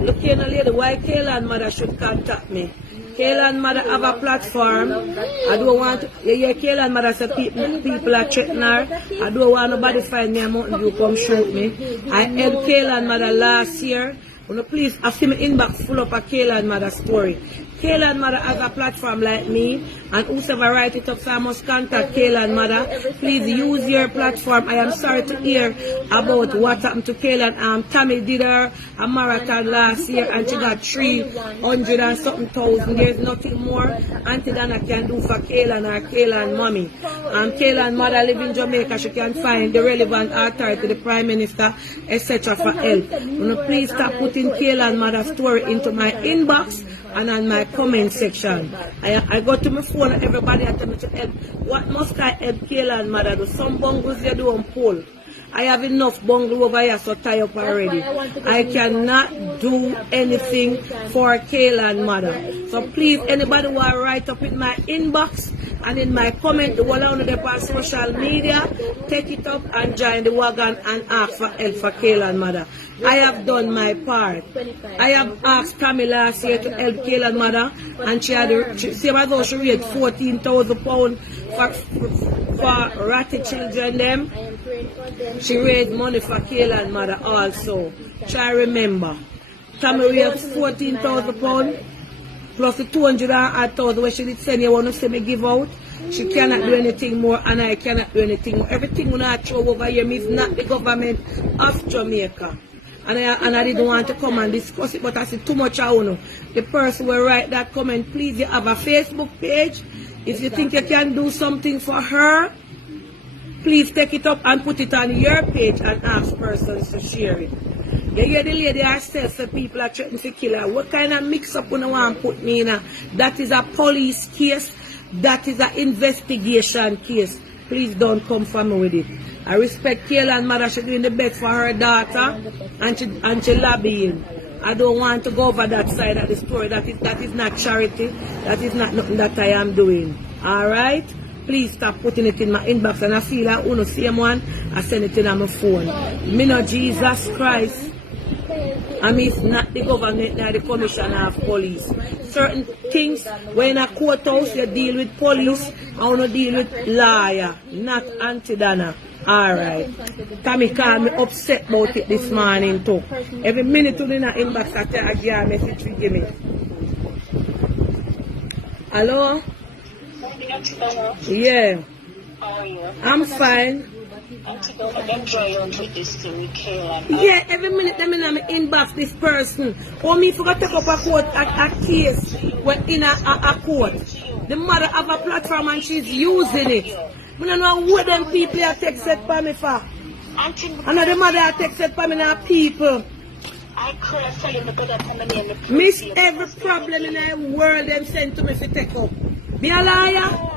Look here, no lady, why Kaylan mother should contact me? Kaylan mother have a platform. I don't want to, yeah, Kaylan mother say people are threatening her. I don't want nobody find me a Mountain View come shoot me. I helped Kaylan mother last year. Please, I see my inbox full up a Kaylan mother story. Kaylan mother has a platform like me, and whosoever write it up, so I must contact Kaylan mother. Please use your platform. I am sorry to hear about what happened to Kaylan. Tammy did her a marathon last year and she got 300 and something thousand. There's nothing more Auntie Dana can do for Kaylan or Kaylan mommy. Kaylan mother live in Jamaica. She can find the relevant authority, the Prime Minister, etc. for help. Please stop putting Kaylan mother's story into my inbox and on my comment section. I go to my phone and everybody I tell me to help. What must I help Kaylan mother do? Some bungles they do on pull. I have enough bungle over here so tie up already. I cannot do anything for Kaylan mother. So please, anybody who will write up in my inbox and in my comment, the one on the on social media, take it up and join the wagon and ask for help for Kaylan mother. I have done my part. I have asked Tammy last year to help Kaylan mother, and she had, same as though she raised £14,000 for ratty children them. She raised money for Kaylan mother also. Try remember. Tammy raised £14,000 plus the 200,000 where she did send you want to say me give out. She cannot do anything more and I cannot do anything more. Everything when I throw over here is not the government of Jamaica. And I didn't want to come and discuss it, but I said too much I know. The person will write that comment, please, you have a Facebook page. If you think you can do something for her, please take it up and put it on your page and ask persons to share it. You hear the lady herself say people are threatening to kill her. What kind of mix-up you want to put me in? That is a police case. That is an investigation case. Please don't come for me with it. I respect Kaylan mother. She's doing the best for her daughter and she lobbying. I don't want to go over that side of the story. That is not charity. That is not nothing that I am doing. Alright? Please stop putting it in my inbox. And I feel like the same one, I send it in on my phone. Me know Jesus Christ. I mean, it's not the government nor the commissioner of police. Certain things, when in a courthouse, you deal with police, I want to deal with lawyer, not Auntie Dana. Alright. Tammy called me upset about it this morning too. Every minute in the inbox, I tell her, give a message to give me. Hello? Yeah. How are you? I'm fine. Yeah, every minute them in my inbox this person. Oh, me forgot to take up a case when in a court. The mother have a platform and she's using it. I don't know what them people are texted for me for. I know the mother are texted for me now people. I could have told him to go come in and miss every problem in the world them send to me for take up. Be a liar?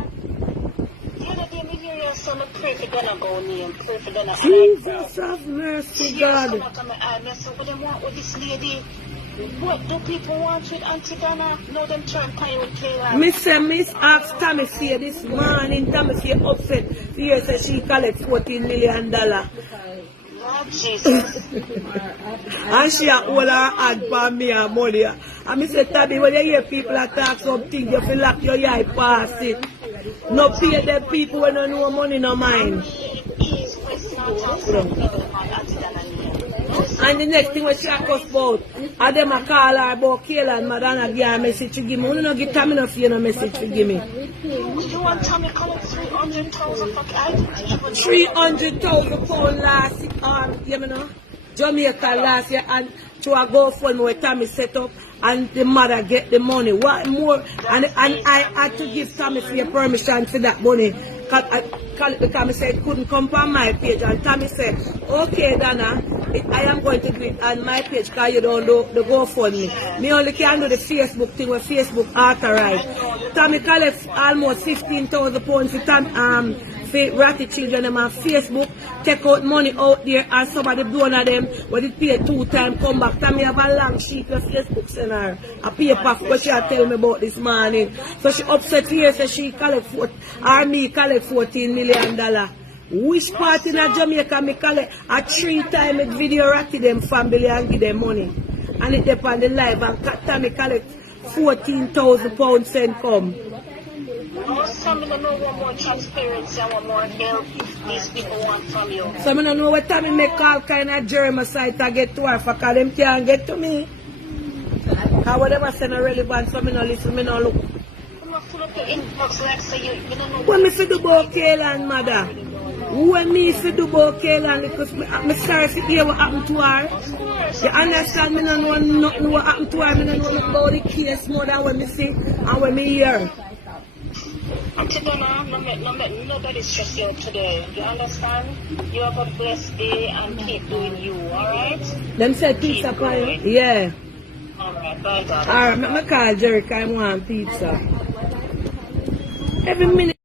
Jesus have mercy, God. What do people want with Auntie Dana? No, them trying to pay with Kayla. Miss asked Tammy Faye this morning. Tammy Faye upset. Faye said she collect $14 million. Lord Jesus. And she a hold her hand for me and money. And me say, Tabby, when you hear people attack something, you feel like your eye pass it. No pay them people when you know money no mind. And the next thing we shock us about, I them a call her about Kaylan Madonna give her a message to give me. You don't give Tammy no fear no message to give me. You want Tammy collect 300,000 for I 300,000 last you know, Jamaica last year and to a GoFundMe where Tammy set up and the mother get the money. What more? And I had to give Tammy for permission for that money. Because I said it couldn't come on my page, and Tammy said, okay Dana, I am going to do it on my page because you don't do the GoFundMe. Me only can do the Facebook thing where Facebook authorized. Tammy collects almost £15,000 for ratty children them on Facebook, take out money out there and somebody one of them when it pay 2 times come back. Tammy have a long sheet of Facebook send her a paper what she tell me about this morning. So she upset here says she collect $14 million. Which part in Jamaica me collect a 3 times video ratty them family and give them money? and it dep on the live and Tommy collect £14,000 send come. Also, I don't know what more transparency and what more help these people want from you. So I don't know what Tommy make all kind of germicide to get to her for cause them can't get to me. Cause whatever say no relevant, so me no listen, me no look. You must look at inbox like say you don't know. When me see do about Kaylan, mother? When me see do about Kaylan, because me sorry to hear what happened to her. Of course. You understand, me no know nothing what happened to her, me no know nothing about the case more than when me see and when me hear. Auntie Donna, nobody stress you out today. You understand? You have a blessed day and keep doing you, alright? Them said pizza pie. Yeah. Alright, bye, daughter. Alright, me call Jerry, I want pizza. Every minute.